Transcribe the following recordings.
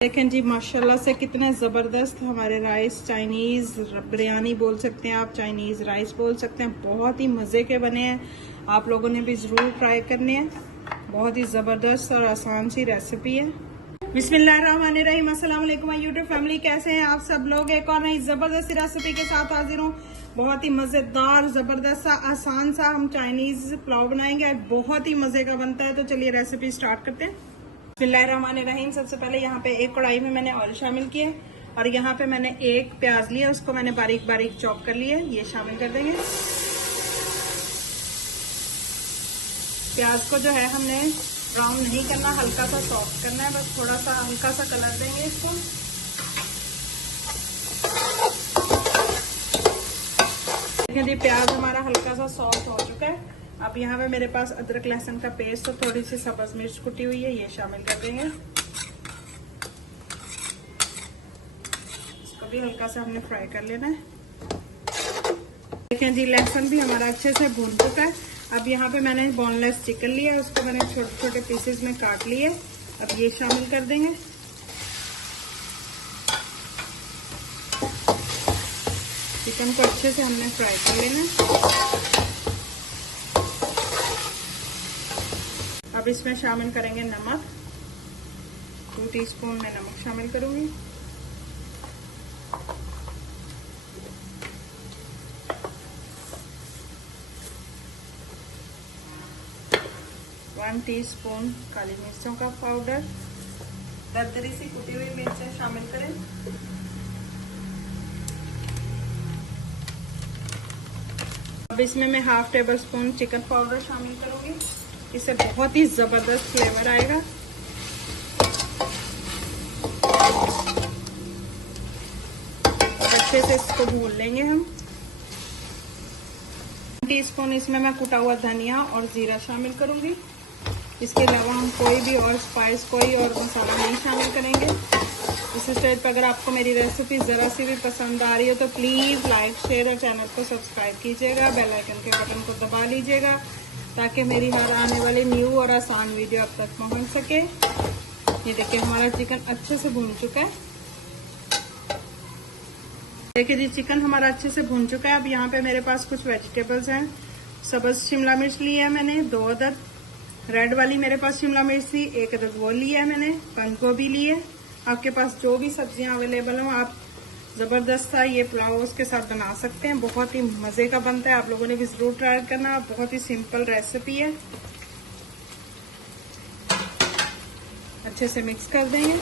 देखें जी माशाल्लाह से कितने ज़बरदस्त हमारे राइस, चाइनीज़ बिरयानी बोल सकते हैं आप, चाइनीज़ राइस बोल सकते हैं। बहुत ही मज़े के बने हैं, आप लोगों ने भी ज़रूर ट्राई करने हैं। बहुत ही ज़बरदस्त और आसान सी रेसिपी है। बिस्मिल्लाहिर्रहमानिर्रहीम, अस्सलाम वालेकुम यूट्यूब फैमिली, कैसे हैं आप सब लोग। एक और नई ज़बरदस्त रेसिपी के साथ हाजिर हूँ। बहुत ही मज़ेदार, ज़बरदस्त सा, आसान सा हम चाइनीज़ पुलाव बनाएंगे। बहुत ही मज़े का बनता है। तो चलिए रेसिपी स्टार्ट करते हैं। बिस्मिल्लाहिर्रहमानिर्रहीम। सबसे पहले यहाँ पे एक कढ़ाई में मैंने ऑयल शामिल किया और यहाँ पे मैंने एक प्याज लिया, उसको मैंने बारीक बारीक चॉप कर लिया। ये शामिल कर देंगे। प्याज को जो है हमने ब्राउन नहीं करना, हल्का सा सॉफ्ट करना है, बस थोड़ा सा हल्का सा कलर देंगे इसको। देखिए जी प्याज हमारा हल्का सा सॉफ्ट हो चुका है। अब यहाँ पे मेरे पास अदरक लहसुन का पेस्ट और थोड़ी सी सब्ज मिर्च कुटी हुई है, ये शामिल कर देंगे। इसको भी हल्का सा हमने फ्राई कर लेना है। देखें जी लहसुन भी हमारा अच्छे से भून चुका है। अब यहाँ पे मैंने बोनलेस चिकन लिया है, उसको मैंने छोटे छोटे पीसेस में काट लिए। अब ये शामिल कर देंगे। चिकन को अच्छे से हमने फ्राई कर लेना। अब इसमें शामिल करेंगे नमक। 2 टीस्पून में नमक शामिल करूंगी। वन टीस्पून काली मिर्चों का पाउडर। दरदरी सी कुटी हुई मिर्चें शामिल करें। अब इसमें मैं half table spoon chicken powder शामिल करूंगी। इससे बहुत ही जबरदस्त फ्लेवर आएगा। अच्छे से इसको भून लेंगे हम। 1 टीस्पून इसमें मैं कुटा हुआ धनिया और जीरा शामिल करूंगी। इसके अलावा हम कोई भी और स्पाइस, कोई और मसाला नहीं शामिल करेंगे। इस स्टेज पर अगर आपको मेरी रेसिपी ज़रा सी भी पसंद आ रही हो तो प्लीज़ लाइक, शेयर और चैनल को सब्सक्राइब कीजिएगा। बेल आइकन के बटन को दबा लीजिएगा ताकि मेरी हर आने वाली न्यू और आसान वीडियो आप तक पहुंच सके। ये देखिए हमारा चिकन अच्छे से भून चुका है। देखिए जी चिकन हमारा अच्छे से भून चुका है। अब यहाँ पे मेरे पास कुछ वेजिटेबल्स हैं। सब्ज शिमला मिर्च ली है मैंने 2 अदद। रेड वाली मेरे पास शिमला मिर्च थी, 1 अदद वो ली है मैंने। बंद गोभी ली है। आपके पास जो भी सब्जियां अवेलेबल हो आप जबरदस्त सा ये पुलाव उसके साथ बना सकते हैं। बहुत ही मजे का बनता है, आप लोगों ने भी जरूर ट्राई करना। बहुत ही सिंपल रेसिपी है। अच्छे से मिक्स कर देंगे।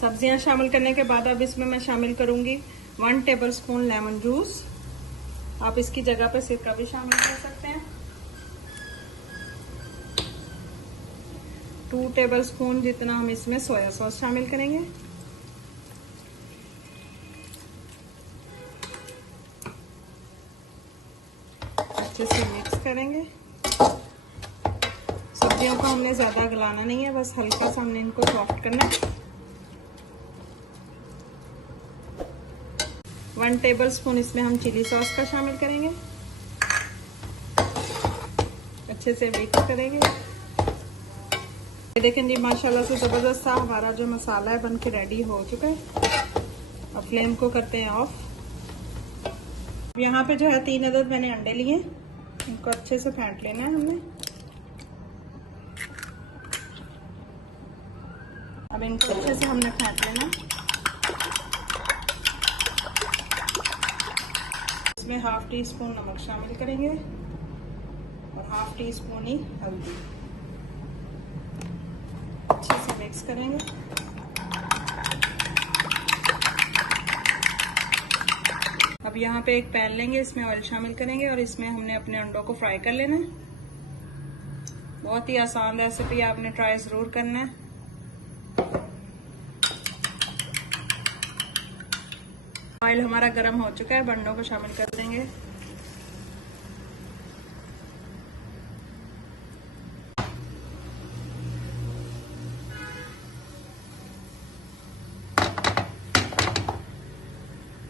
सब्जियां शामिल करने के बाद अब इसमें मैं शामिल करूंगी 1 टेबल स्पून लेमन जूस। आप इसकी जगह पे सिरका भी शामिल कर सकते हैं। 2 टेबल स्पून जितना हम इसमें सोया सॉस शामिल करेंगे। अच्छे से मिक्स करेंगे। सब्जियों को हमने ज्यादा गलाना नहीं है, बस हल्का सा हमने इनको सॉफ्ट करना है। 1 टेबल स्पून इसमें हम चिली सॉस का शामिल करेंगे। अच्छे से मिक्स करेंगे। ये देखें जी माशाल्लाह से जबरदस्त सा हमारा जो मसाला है बनके रेडी हो चुका है। अब फ्लेम को करते हैं ऑफ। यहाँ पे जो है 3 अदद मैंने अंडे लिए, इनको अच्छे से फेंट लेना है हमने। अब इनको अच्छे से हमने फेंट लेना। इसमें हाफ टी स्पून नमक शामिल करेंगे और हाफ टी स्पून ही हल्दी। अच्छे से मिक्स करेंगे। अब यहाँ पे एक पैन लेंगे, इसमें ऑयल शामिल करेंगे और इसमें हमने अपने अंडों को फ्राई कर लेना है। बहुत ही आसान रेसिपी, आपने ट्राई जरूर करना है। ऑयल हमारा गर्म हो चुका है, अंडों को शामिल कर देंगे।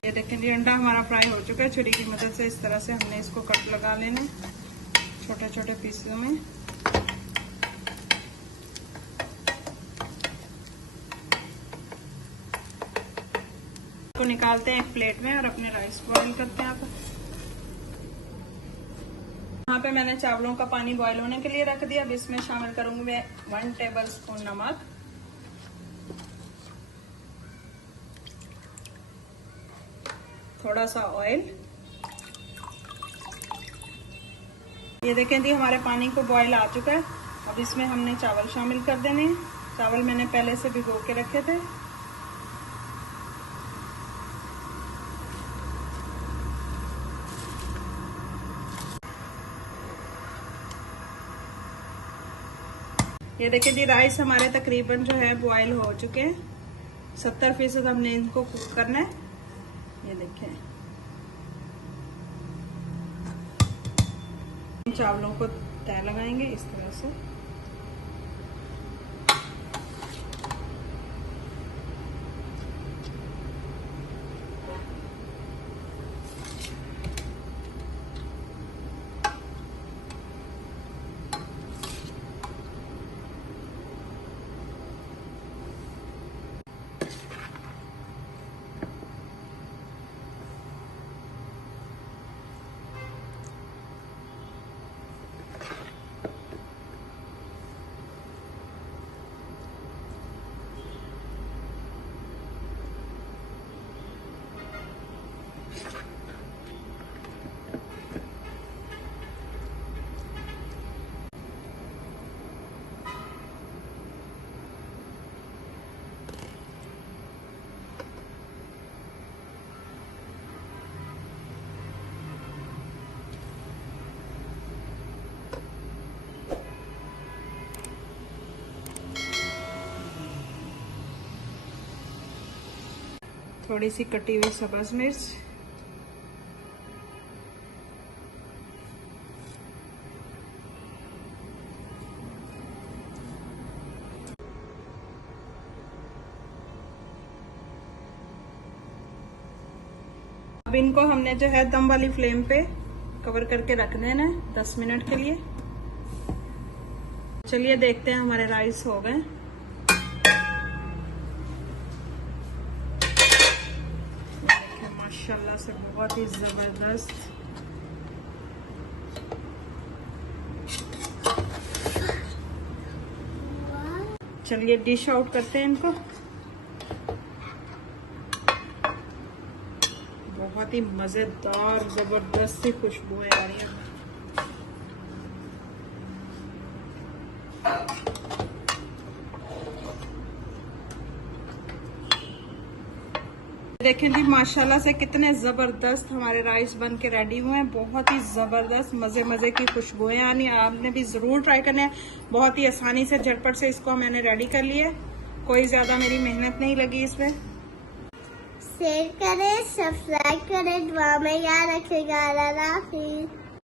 ये देखें जी अंडा हमारा फ्राई हो चुका है। छुरी की मदद से इस तरह से हमने इसको कट लगा लेना। छोटे छोटे पीसों में। को निकालते हैं एक प्लेट में और अपने राइस बॉईल करते हैं। यहाँ पे मैंने चावलों का पानी बॉईल होने के लिए रख दिया। अब इसमें शामिल करूंगी मैं 1 टेबलस्पून नमक, थोड़ा सा ऑयल। ये देखें जी हमारे पानी को बॉईल आ चुका है। अब इसमें हमने चावल शामिल कर देने हैं। चावल मैंने पहले से भिगो के रखे थे। ये देखिए जी राइस हमारे तकरीबन जो है बॉईल हो चुके हैं। 70% हमने इनको कुक करना है। ये देखें चावलों को तय लगाएंगे इस तरह से। थोड़ी सी कटी हुई सब्ज मिर्च, अब इनको हमने जो है दम वाली फ्लेम पे कवर करके रख देना है 10 मिनट के लिए। चलिए देखते हैं हमारे राइस हो गए। माशाल्लाह से बहुत ही जबरदस्त। चलिए डिश आउट करते हैं इनको। बहुत ही मजेदार जबरदस्त सी खुशबू है आ रही है। देखें जी माशाल्लाह से कितने ज़बरदस्त हमारे राइस बन के रेडी हुए हैं। बहुत ही ज़बरदस्त मज़े मज़े की खुशबुएं आनी। आपने भी ज़रूर ट्राई करना है। बहुत ही आसानी से झटपट से इसको मैंने रेडी कर लिया। कोई ज़्यादा मेरी मेहनत नहीं लगी इसमें। शेयर करें, सब्सक्राइब करें, दुआ में याद रखेगा। अल्लाह हाफिज़।